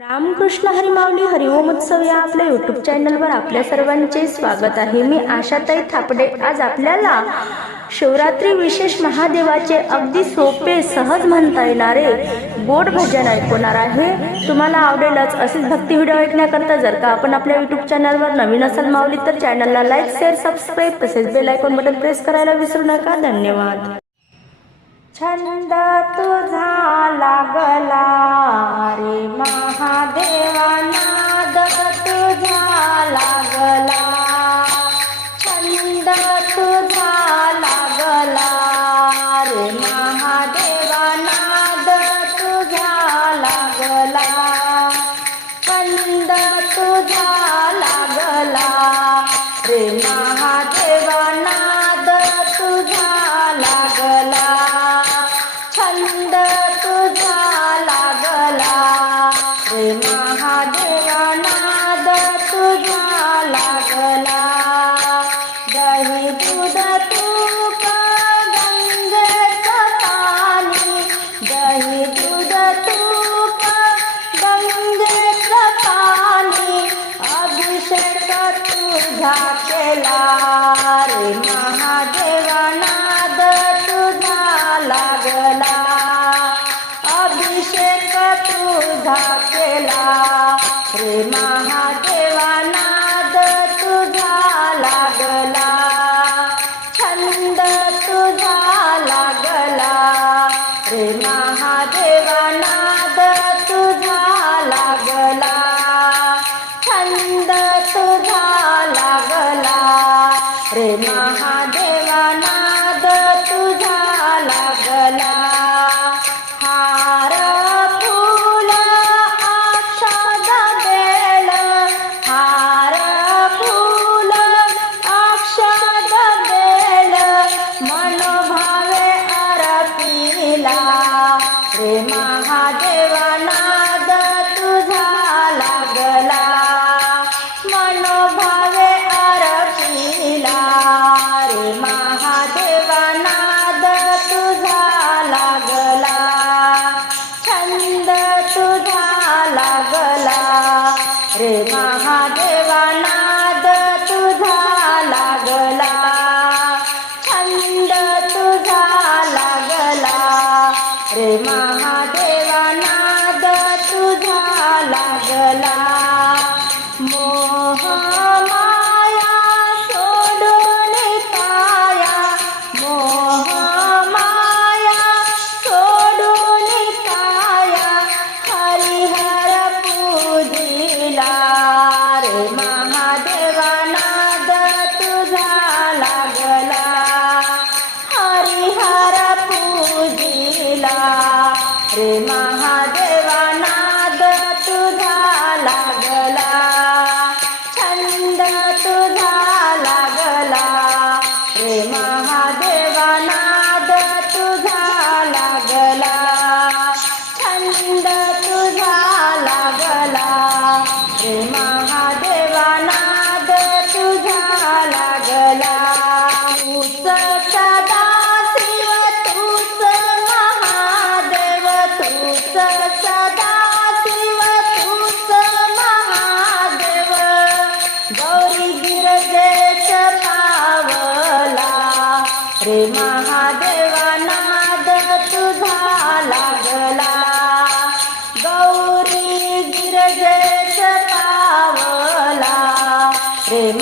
रामकृष्ण हरिमावली हरिओमोत्सव या आपल्या यूट्यूब चॅनलवर आपल्या सर्वांचे स्वागत आहे. मी आशाताई थापडे. आज आपल्याला शिवरात्री विशेष महादेवाचे अगदी सोपे सहज म्हणता येणारे गोड भजन ऐकवणार आहे. तुम्हाला आवडेलच असेच भक्ती व्हिडिओ ऐकण्याकरता जर का आपण आपल्या यूट्यूब चॅनलवर नवीन असाल मावली तर चॅनलला लाईक शेअर सबस्क्राईब तसेच बेल आयकॉन बटन प्रेस करायला विसरू नका. धन्यवाद. छंद तुझा लागला रे महादेवाना Amen. श्री महादेवाला देवानाद तुझा लागला. हे महादेवा नाद तुझा लागला. गौरी गिरजेच पावला. रे